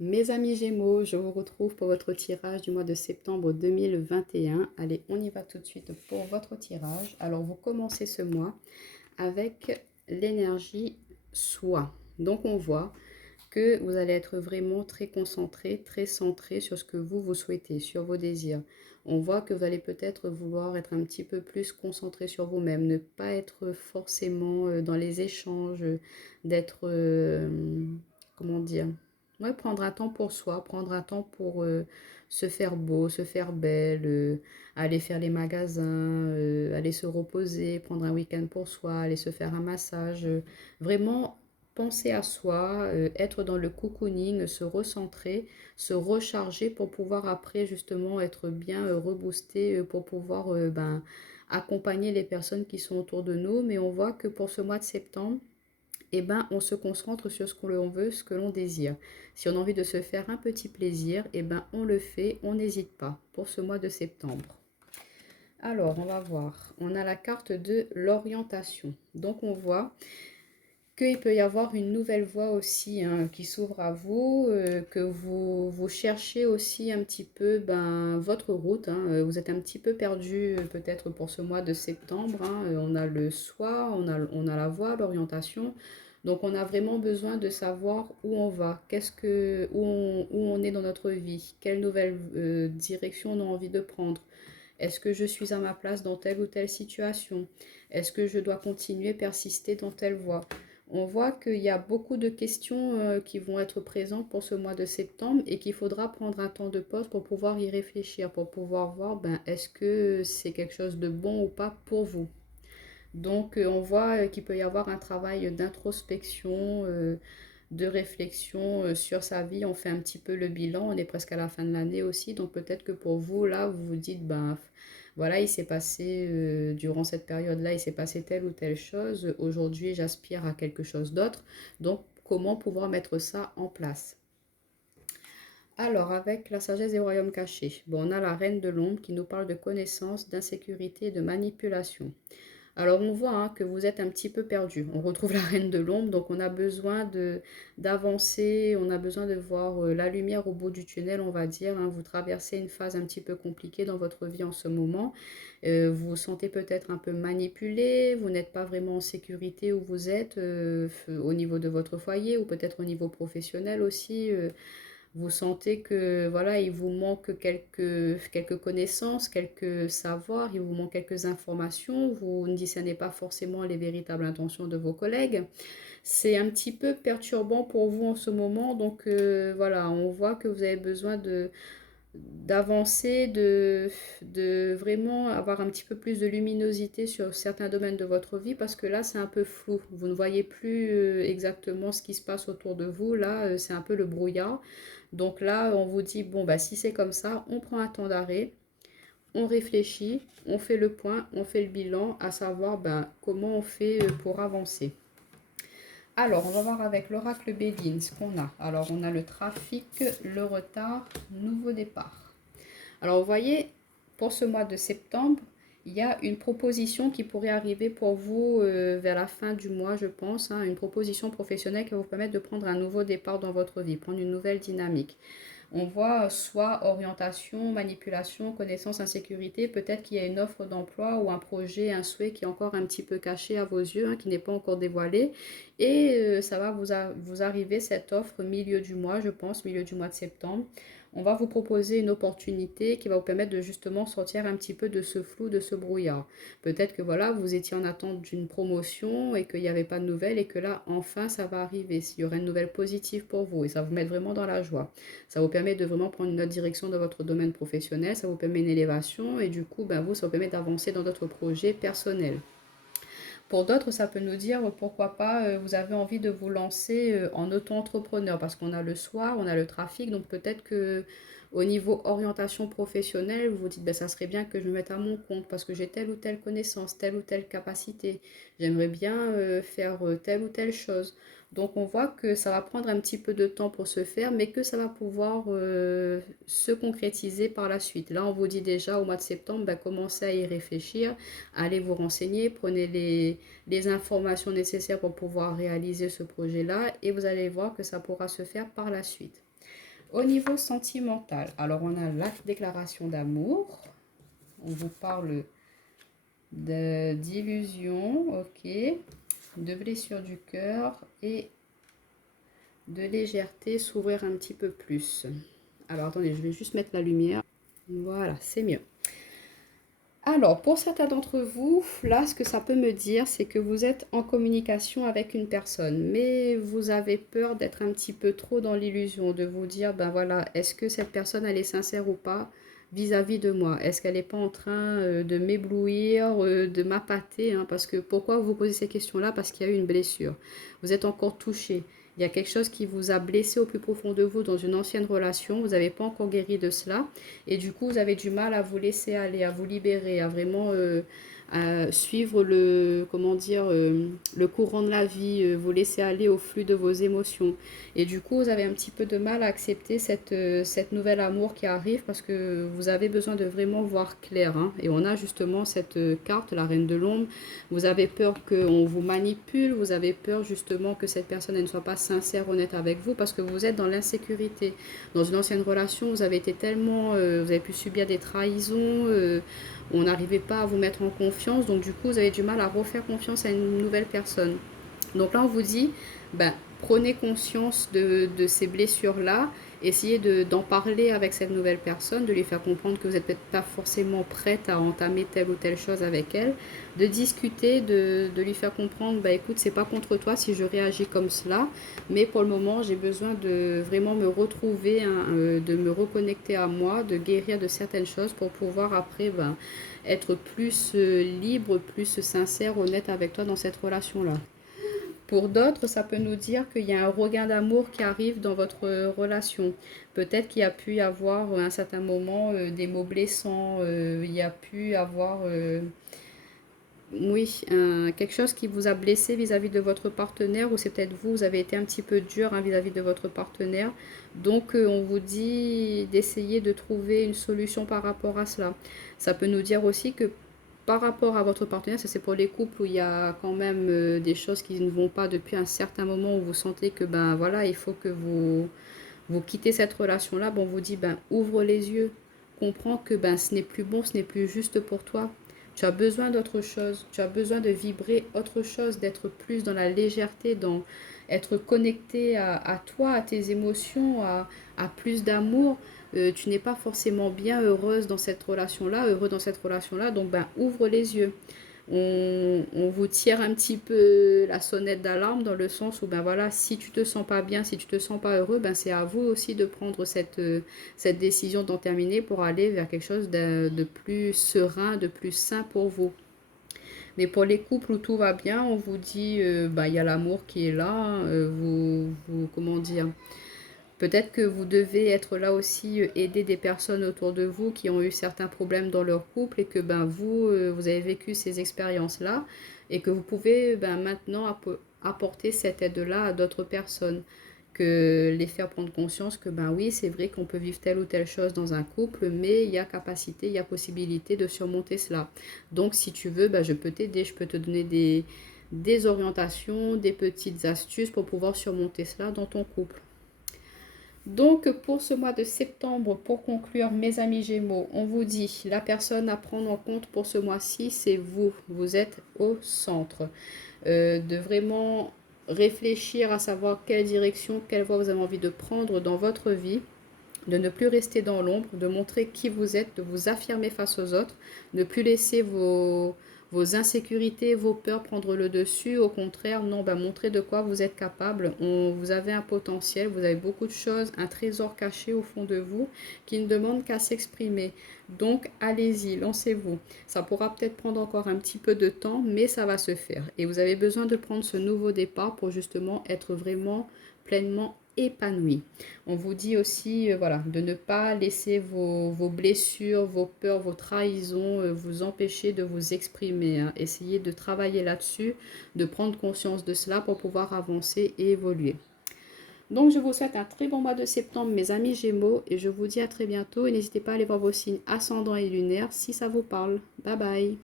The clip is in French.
Mes amis Gémeaux, je vous retrouve pour votre tirage du mois de septembre 2021. Allez, on y va tout de suite pour votre tirage. Alors, vous commencez ce mois avec l'énergie soi. Donc, on voit que vous allez être vraiment très concentré, très centré sur ce que vous souhaitez, sur vos désirs. On voit que vous allez peut-être vouloir être un petit peu plus concentré sur vous-même, ne pas être forcément dans les échanges, d'être, comment dire, ouais, prendre un temps pour soi, prendre un temps pour se faire beau, se faire belle, aller faire les magasins, aller se reposer, prendre un week-end pour soi, aller se faire un massage. Vraiment penser à soi, être dans le cocooning, se recentrer, se recharger pour pouvoir après justement être bien reboosté pour pouvoir accompagner les personnes qui sont autour de nous. Mais on voit que pour ce mois de septembre, eh ben, on se concentre sur ce que l'on veut, ce que l'on désire. Si on a envie de se faire un petit plaisir, eh ben, on le fait, on n'hésite pas pour ce mois de septembre. Alors, on va voir. On a la carte de l'orientation. Donc, on voit qu'il peut y avoir une nouvelle voie aussi qui s'ouvre à vous, que vous cherchez aussi un petit peu votre route. Vous êtes un petit peu perdu peut-être pour ce mois de septembre. On a le soi, on a la voie, l'orientation. Donc on a vraiment besoin de savoir où on va, où on est dans notre vie, quelle nouvelle direction on a envie de prendre. Est-ce que je suis à ma place dans telle ou telle situation? Est-ce que je dois continuer, persister dans telle voie? On voit qu'il y a beaucoup de questions qui vont être présentes pour ce mois de septembre et qu'il faudra prendre un temps de pause pour pouvoir y réfléchir, pour pouvoir voir est-ce que c'est quelque chose de bon ou pas pour vous. Donc on voit qu'il peut y avoir un travail d'introspection, de réflexion sur sa vie. On fait un petit peu le bilan, on est presque à la fin de l'année aussi, donc peut-être que pour vous, là, vous vous dites, voilà, il s'est passé, durant cette période-là, il s'est passé telle ou telle chose. Aujourd'hui, j'aspire à quelque chose d'autre. Donc, comment pouvoir mettre ça en place? Alors, avec la sagesse des royaumes cachés, bon, on a la reine de l'ombre qui nous parle de connaissance, d'insécurité et de manipulation. Alors on voit que vous êtes un petit peu perdu. On retrouve la reine de l'ombre, donc on a besoin d'avancer, on a besoin de voir la lumière au bout du tunnel, on va dire. Vous traversez une phase un petit peu compliquée dans votre vie en ce moment. Vous vous sentez peut-être un peu manipulé, vous n'êtes pas vraiment en sécurité où vous êtes au niveau de votre foyer ou peut-être au niveau professionnel aussi. Vous sentez que voilà, il vous manque quelques connaissances, quelques savoirs, il vous manque quelques informations, vous ne discernez pas forcément les véritables intentions de vos collègues. C'est un petit peu perturbant pour vous en ce moment, donc voilà, on voit que vous avez besoin d'avancer, de vraiment avoir un petit peu plus de luminosité sur certains domaines de votre vie parce que là c'est un peu flou. Vous ne voyez plus exactement ce qui se passe autour de vous. Là c'est un peu le brouillard. Donc là on vous dit bon bah si c'est comme ça, on prend un temps d'arrêt, on réfléchit, on fait le point, on fait le bilan, à savoir comment on fait pour avancer. Alors, on va voir avec l'oracle Béline ce qu'on a. Alors, on a le trafic, le retard, nouveau départ. Alors, vous voyez, pour ce mois de septembre, il y a une proposition qui pourrait arriver pour vous vers la fin du mois, je pense. Une proposition professionnelle qui va vous permettre de prendre un nouveau départ dans votre vie, prendre une nouvelle dynamique. On voit soit orientation, manipulation, connaissance, insécurité. Peut-être qu'il y a une offre d'emploi ou un projet, un souhait qui est encore un petit peu caché à vos yeux, qui n'est pas encore dévoilé. Et ça va vous arriver cette offre milieu du mois, je pense, milieu du mois de septembre. On va vous proposer une opportunité qui va vous permettre de justement sortir un petit peu de ce flou, de ce brouillard. Peut-être que voilà, vous étiez en attente d'une promotion et qu'il n'y avait pas de nouvelles et que là, enfin, ça va arriver. S'il y aurait une nouvelle positive pour vous et ça vous met vraiment dans la joie. Ça vous permet de vraiment prendre une autre direction dans votre domaine professionnel, ça vous permet une élévation et du coup, vous, ça vous permet d'avancer dans d'autres projets personnels. Pour d'autres, ça peut nous dire pourquoi pas vous avez envie de vous lancer en auto-entrepreneur parce qu'on a le soir, on a le trafic, donc peut-être que au niveau orientation professionnelle, vous vous dites ça serait bien que je me mette à mon compte parce que j'ai telle ou telle connaissance, telle ou telle capacité. J'aimerais bien faire telle ou telle chose. Donc on voit que ça va prendre un petit peu de temps pour se faire, mais que ça va pouvoir se concrétiser par la suite. Là, on vous dit déjà au mois de septembre, commencez à y réfléchir, allez vous renseigner, prenez les informations nécessaires pour pouvoir réaliser ce projet-là et vous allez voir que ça pourra se faire par la suite. Au niveau sentimental, alors on a la déclaration d'amour. On vous parle d'illusion, ok, de blessure du cœur et de légèreté, s'ouvrir un petit peu plus. Alors attendez, je vais juste mettre la lumière. Voilà, c'est mieux. Alors, pour certains d'entre vous, là, ce que ça peut me dire, c'est que vous êtes en communication avec une personne, mais vous avez peur d'être un petit peu trop dans l'illusion, de vous dire, ben voilà, est-ce que cette personne, elle est sincère ou pas vis-à-vis de moi? Est-ce qu'elle n'est pas en train de m'éblouir, de m'appâter, hein? Parce que pourquoi vous posez ces questions-là? Parce qu'il y a eu une blessure. Vous êtes encore touché. Il y a quelque chose qui vous a blessé au plus profond de vous dans une ancienne relation. Vous n'avez pas encore guéri de cela. Et du coup, vous avez du mal à vous laisser aller, à vous libérer, à vraiment à suivre le, comment dire, le courant de la vie, vous laisser aller au flux de vos émotions. Et du coup, vous avez un petit peu de mal à accepter cette nouvelle amour qui arrive parce que vous avez besoin de vraiment voir clair, hein. Et on a justement cette carte, la reine de l'ombre. Vous avez peur qu'on vous manipule, vous avez peur justement que cette personne elle ne soit pas sincère, honnête avec vous parce que vous êtes dans l'insécurité. Dans une ancienne relation, vous avez été tellement, vous avez pu subir des trahisons, on n'arrivait pas à vous mettre en confiance, donc du coup, vous avez du mal à refaire confiance à une nouvelle personne. Donc là, on vous dit, ben, prenez conscience de ces blessures-là, essayez d'en parler avec cette nouvelle personne, de lui faire comprendre que vous n'êtes peut-être pas forcément prête à entamer telle ou telle chose avec elle, de discuter, de lui faire comprendre, bah écoute, c'est pas contre toi si je réagis comme cela, mais pour le moment, j'ai besoin de vraiment me retrouver, hein, de me reconnecter à moi, de guérir de certaines choses pour pouvoir après ben, être plus libre, plus sincère, honnête avec toi dans cette relation-là. Pour d'autres, ça peut nous dire qu'il y a un regain d'amour qui arrive dans votre relation. Peut-être qu'il y a pu y avoir à un certain moment des mots blessants, il y a pu avoir oui, quelque chose qui vous a blessé vis-à-vis de votre partenaire, ou c'est peut-être vous, vous avez été un petit peu dur hein, vis-à-vis de votre partenaire. Donc, on vous dit d'essayer de trouver une solution par rapport à cela. Ça peut nous dire aussi que par rapport à votre partenaire, ça c'est pour les couples où il y a quand même des choses qui ne vont pas depuis un certain moment où vous sentez que ben voilà, il faut que vous quittez cette relation-là. Bon, on vous dit ben ouvre les yeux, comprends que ben ce n'est plus bon, ce n'est plus juste pour toi. Tu as besoin d'autre chose, tu as besoin de vibrer autre chose, d'être plus dans la légèreté, dans être connecté à toi, à tes émotions, à plus d'amour. Tu n'es pas forcément bien heureuse dans cette relation-là, heureux dans cette relation-là, donc ben ouvre les yeux. On vous tire un petit peu la sonnette d'alarme dans le sens où ben voilà, si tu te sens pas bien, si tu te sens pas heureux, ben c'est à vous aussi de prendre cette décision d'en terminer pour aller vers quelque chose de plus serein, de plus sain pour vous. Mais pour les couples où tout va bien, on vous dit, ben, il y a l'amour qui est là, comment dire, peut-être que vous devez être là aussi, aider des personnes autour de vous qui ont eu certains problèmes dans leur couple et que ben, vous, vous avez vécu ces expériences-là et que vous pouvez ben, maintenant apporter cette aide-là à d'autres personnes. Que les faire prendre conscience que ben oui, c'est vrai qu'on peut vivre telle ou telle chose dans un couple, mais il y a capacité, il y a possibilité de surmonter cela. Donc si tu veux, ben, je peux t'aider, je peux te donner des orientations, des petites astuces pour pouvoir surmonter cela dans ton couple. Donc pour ce mois de septembre, pour conclure mes amis Gémeaux, on vous dit la personne à prendre en compte pour ce mois-ci, c'est vous. Vous êtes au centre. De vraiment réfléchir à savoir quelle direction, quelle voie vous avez envie de prendre dans votre vie, de ne plus rester dans l'ombre, de montrer qui vous êtes, de vous affirmer face aux autres, ne plus laisser vos insécurités, vos peurs prendre le dessus. Au contraire, non, ben, montrez de quoi vous êtes capable. Vous avez un potentiel, vous avez beaucoup de choses, un trésor caché au fond de vous qui ne demande qu'à s'exprimer. Donc, allez-y, lancez-vous. Ça pourra peut-être prendre encore un petit peu de temps, mais ça va se faire. Et vous avez besoin de prendre ce nouveau départ pour justement être vraiment pleinement épanoui. On vous dit aussi voilà, de ne pas laisser vos blessures, vos peurs, vos trahisons vous empêcher de vous exprimer, hein. Essayez de travailler là-dessus, de prendre conscience de cela pour pouvoir avancer et évoluer. Donc, je vous souhaite un très bon mois de septembre, mes amis Gémeaux, et je vous dis à très bientôt. Et n'hésitez pas à aller voir vos signes ascendants et lunaires si ça vous parle. Bye bye.